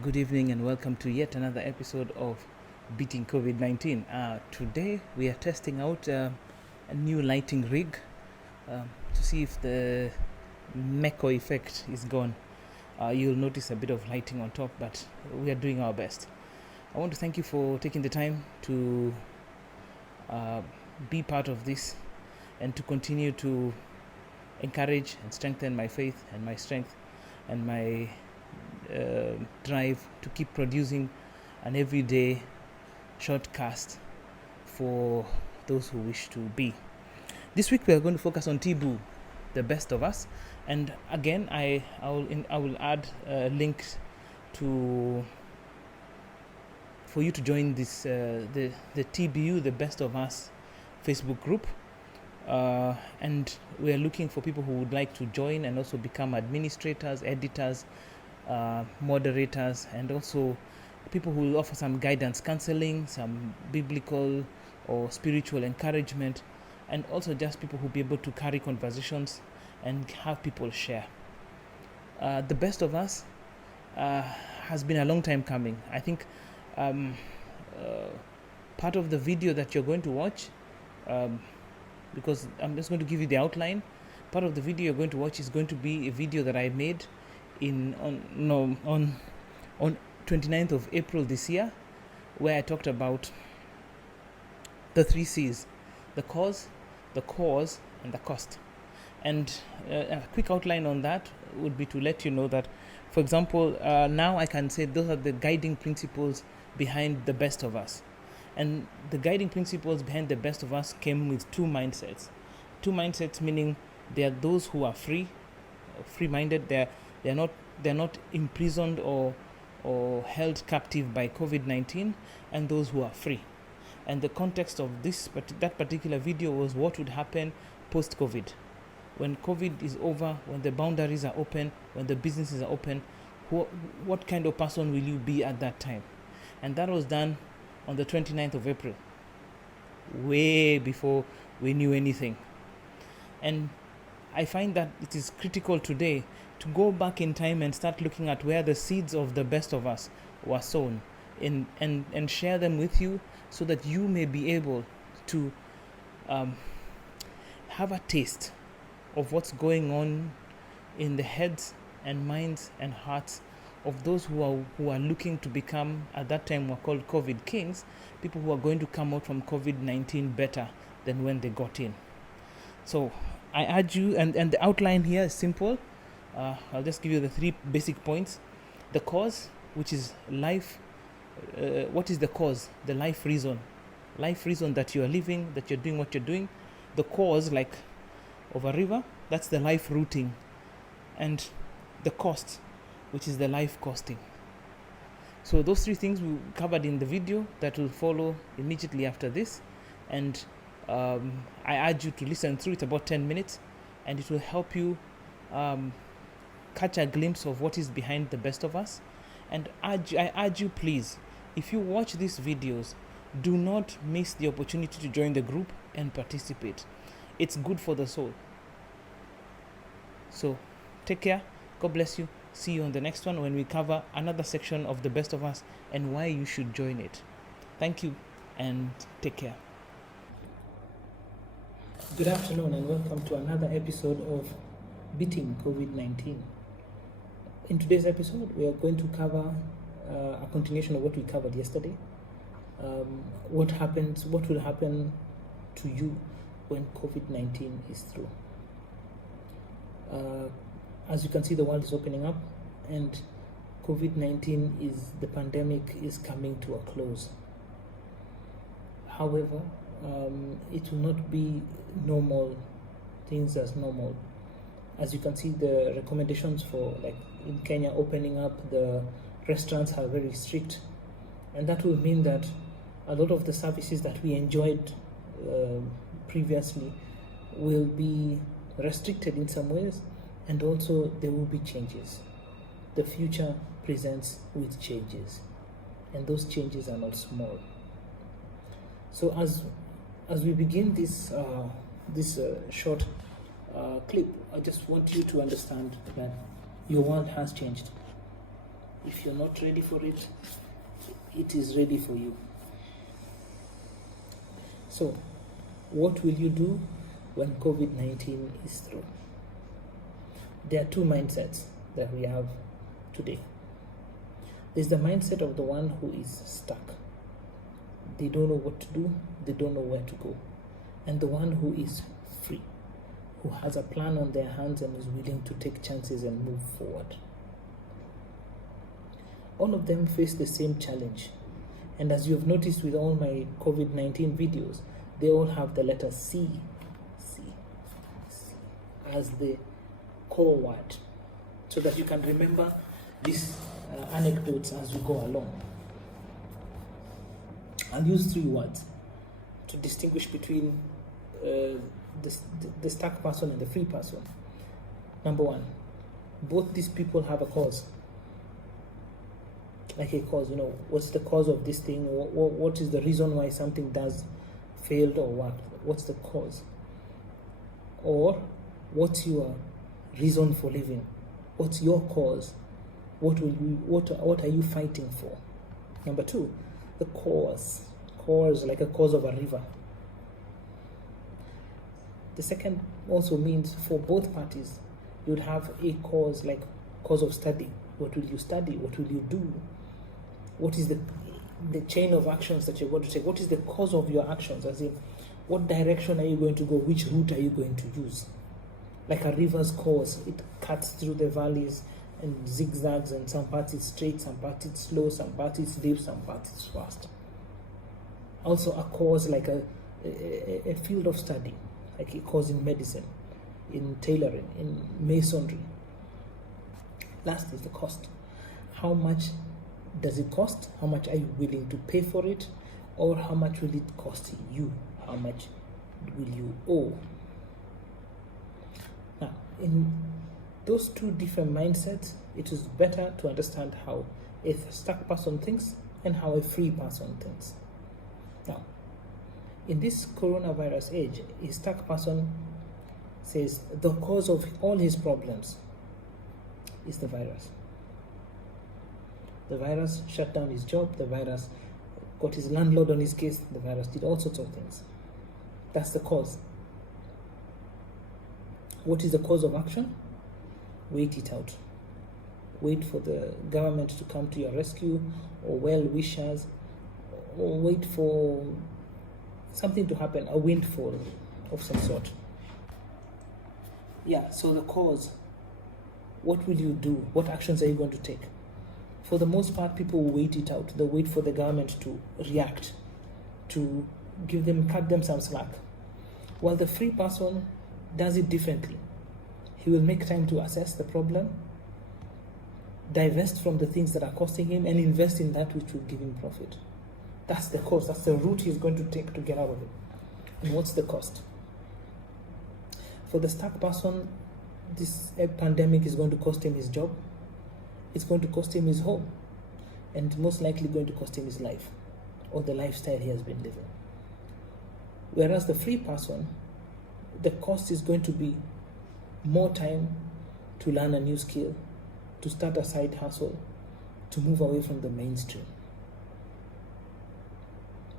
Good evening and welcome to yet another episode of Beating COVID-19. Today we are testing out a new lighting rig to see if the Meko effect is gone. You'll notice a bit of lighting on top, but we are doing our best. I want to thank you for taking the time to be part of this and to continue to encourage and strengthen my faith and my strength and my drive to keep producing an everyday shortcast for those who wish to be. This week we are going to focus on TBOU, the best of us, and again I will add links to for you to join this the TBOU, the best of us Facebook group, and we are looking for people who would like to join and also become administrators, editors, moderators, and also people who will offer some guidance, counseling, some biblical or spiritual encouragement, and also just people who will be able to carry conversations and have people share. The best of us has been a long time coming. I think part of the video that you're going to watch, because I'm just going to give you the outline, part of the video you're going to watch is going to be a video that I made on 29th of April this year, where I talked about the 3 C's: the cause, and the cost. And a quick outline on that would be to let you know that, for example, now I can say those are the guiding principles behind the best of us. And the guiding principles behind the best of us came with two mindsets. Two mindsets meaning they are those who are free-minded. They're not imprisoned or held captive by COVID-19, and those who are free. And the context of that particular video was what would happen post-COVID. When COVID is over, when the boundaries are open, when the businesses are open, what kind of person will you be at that time? And that was done on the 29th of April, way before we knew anything. And I find that it is critical today to go back in time and start looking at where the seeds of the best of us were sown and share them with you, so that you may be able to have a taste of what's going on in the heads and minds and hearts of those who are looking to become, at that time were called COVID kings, people who are going to come out from COVID-19 better than when they got in. So I urge you, and the outline here is simple. I'll just give you the 3 basic points. The cause, which is life. What is the cause? The life reason that you are living, that you're doing what you're doing. The cause, like of a river, that's the life routing. And the cost, which is the life costing. So those 3 things we covered in the video that will follow immediately after this. And I urge you to listen through it, about 10 minutes, and it will help you catch a glimpse of what is behind the best of us. And I urge you, please, if you watch these videos, do not miss the opportunity to join the group and participate. It's good for the soul. So take care. God bless you. See you on the next one, when we cover another section of the best of us and why you should join it. Thank you and take care. Good afternoon and welcome to another episode of Beating COVID-19. In today's episode, we are going to cover a continuation of what we covered yesterday. What will happen to you when COVID-19 is through. As you can see, the world is opening up, and COVID-19 the pandemic is coming to a close. However, it will not be normal, things as normal. As you can see, the recommendations for, like in Kenya, opening up, the restaurants are very strict, and that will mean that a lot of the services that we enjoyed previously will be restricted in some ways, and also there will be changes. The future presents with changes, and those changes are not small. So as we begin this short clip, I just want you to understand that your world has changed. If you're not ready for it, it is ready for you. So, what will you do when COVID-19 is through? There are two mindsets that we have today. There's the mindset of the one who is stuck. They don't know what to do, they don't know where to go. And the one who is free, who has a plan on their hands and is willing to take chances and move forward. All of them face the same challenge. And as you have noticed with all my COVID-19 videos, they all have the letter C as the core word, so that you can remember these anecdotes as we go along. I'll use 3 words to distinguish between the stuck person and the free person. Number 1, both these people have a cause. Like a cause, what's the cause of this thing? What is the reason why something does failed or worked? What's the cause? Or what's your reason for living? What's your cause? What are you fighting for? Number 2, the cause. Cause, like a cause of a river. The second also means for both parties, you'd have a cause, like cause of study. What will you study? What will you do? What is the chain of actions that you're going to take? What is the cause of your actions? As in, what direction are you going to go? Which route are you going to use? Like a river's course, it cuts through the valleys and zigzags, and some parts it's straight, some parts it's slow, some parts it's deep, some parts it's fast. Also a course like a field of study, like a course in medicine, in tailoring, in masonry. Last is the cost. How much does it cost? How much are you willing to pay for it? Or how much will it cost you? How much will you owe? Now, in those two different mindsets, it is better to understand how a stuck person thinks and how a free person thinks. Now, in this coronavirus age, a stuck person says the cause of all his problems is the virus. The virus shut down his job, the virus got his landlord on his case, the virus did all sorts of things. That's the cause. What is the cause of action? Wait it out. Wait for the government to come to your rescue, or well-wishers, or wait for something to happen, a windfall of some sort. Yeah, so the cause, what will you do? What actions are you going to take? For the most part, people will wait it out. They wait for the government to react, to cut them some slack. While the free person does it differently. He will make time to assess the problem, divest from the things that are costing him, and invest in that which will give him profit. That's the cost. That's the route he's going to take to get out of it. And what's the cost? For the stuck person, this pandemic is going to cost him his job. It's going to cost him his home, and most likely going to cost him his life, or the lifestyle he has been living. Whereas the free person, the cost is going to be more time to learn a new skill, to start a side hustle, to move away from the mainstream.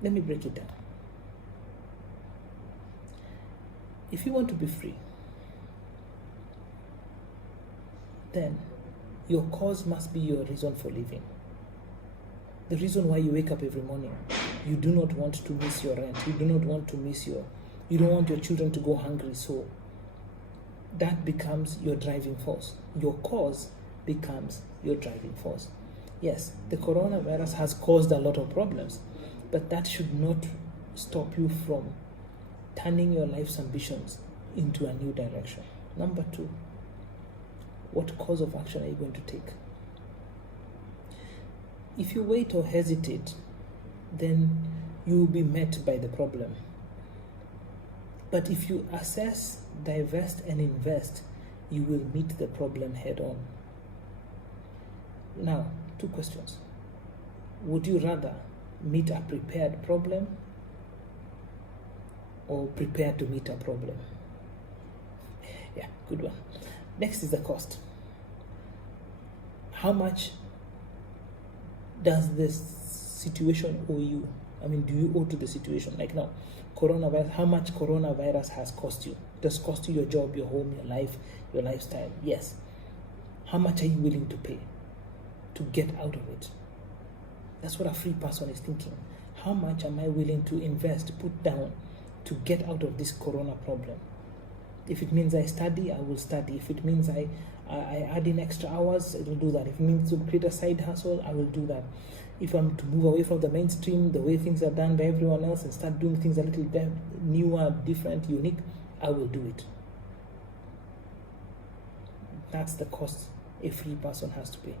Let me break it down. If you want to be free, then your cause must be your reason for living. The reason why you wake up every morning. You do not want to miss your rent. You do not want to miss you don't want your children to go hungry. So that becomes your driving force. Your cause becomes your driving force. Yes, the coronavirus has caused a lot of problems, but that should not stop you from turning your life's ambitions into a new direction. Number 2, what course of action are you going to take? If you wait or hesitate, then you will be met by the problem. But if you assess, divest, and invest, you will meet the problem head on. Now, 2 questions. Would you rather meet a prepared problem or prepare to meet a problem? Good one. Next is the cost. How much does this situation owe you? I mean, do you owe to the situation? Like now, coronavirus, how much coronavirus has cost you? Does cost you your job, your home, your life, your lifestyle? Yes. How much are you willing to pay to get out of it? That's what a free person is thinking. How much am I willing to invest, put down to get out of this corona problem? If it means I study, I will study. If it means I add in extra hours, I will do that. If it means to create a side hustle, I will do that. If I'm to move away from the mainstream, the way things are done by everyone else, and start doing things a little bit newer, different, unique, I will do it. That's the cost a free person has to pay.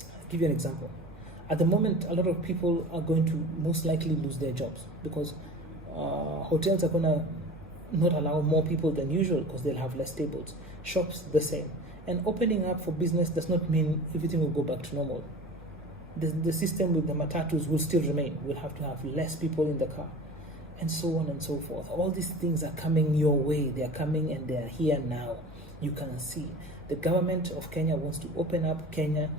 I'll give you an example. At the moment, a lot of people are going to most likely lose their jobs because hotels are going to not allow more people than usual because they'll have less tables. Shops, the same. And opening up for business does not mean everything will go back to normal. The system with the matatus will still remain. We'll have to have less people in the car, and so on and so forth. All these things are coming your way. They are coming and they are here now. You can see the government of Kenya wants to open up Kenya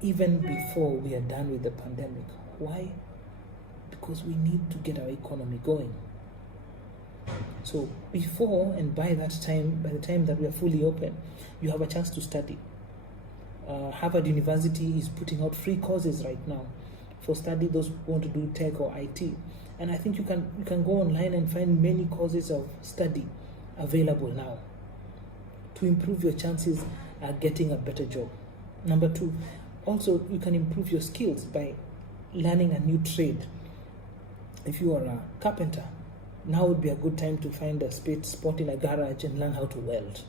even before we are done with the pandemic. Why? Because we need to get our economy going. So before and by the time that we are fully open, you have a chance to study. Harvard University is putting out free courses right now for study those who want to do tech or IT. And I think you can go online and find many courses of study available now to improve your chances at getting a better job. Number two, also you can improve your skills by learning a new trade. If you are a carpenter, now would be a good time to find a spot in a garage and learn how to weld.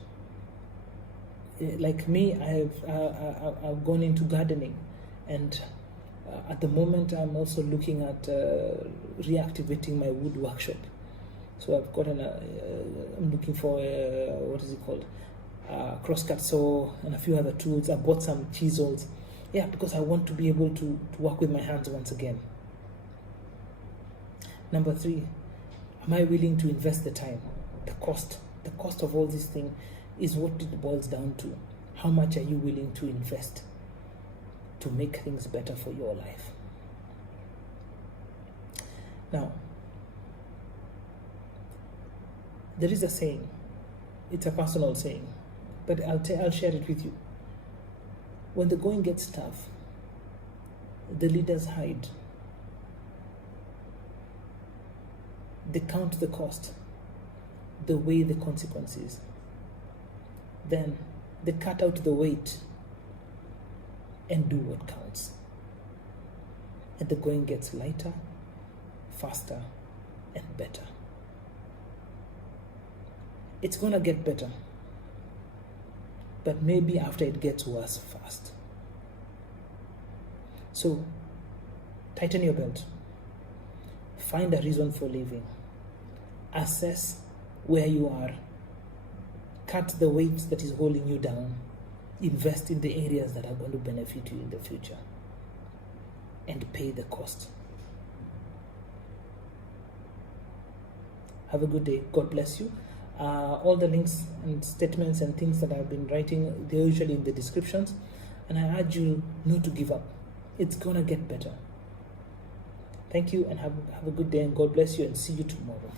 Like me, I've gone into gardening, and at the moment I'm also looking at reactivating my wood workshop. So I've gotten I'm looking for what is it called, crosscut saw and a few other tools. I bought some chisels, because I want to be able to work with my hands once again. Number three, am I willing to invest the time? The cost of all these things is what it boils down to. How much are you willing to invest to make things better for your life? Now, there is a saying. It's a personal saying, but I'll share it with you. When the going gets tough, the leaders hide. They count the cost, they weigh the consequences. Then they cut out the weight and do what counts. And the going gets lighter, faster, and better. It's gonna get better, but maybe after it gets worse fast. So, tighten your belt. Find a reason for living. Assess where you are. Cut the weight that is holding you down. Invest in the areas that are going to benefit you in the future. And pay the cost. Have a good day. God bless you. All the links and statements and things that I've been writing, they're usually in the descriptions. And I urge you not to give up. It's going to get better. Thank you and have a good day, and God bless you, and see you tomorrow.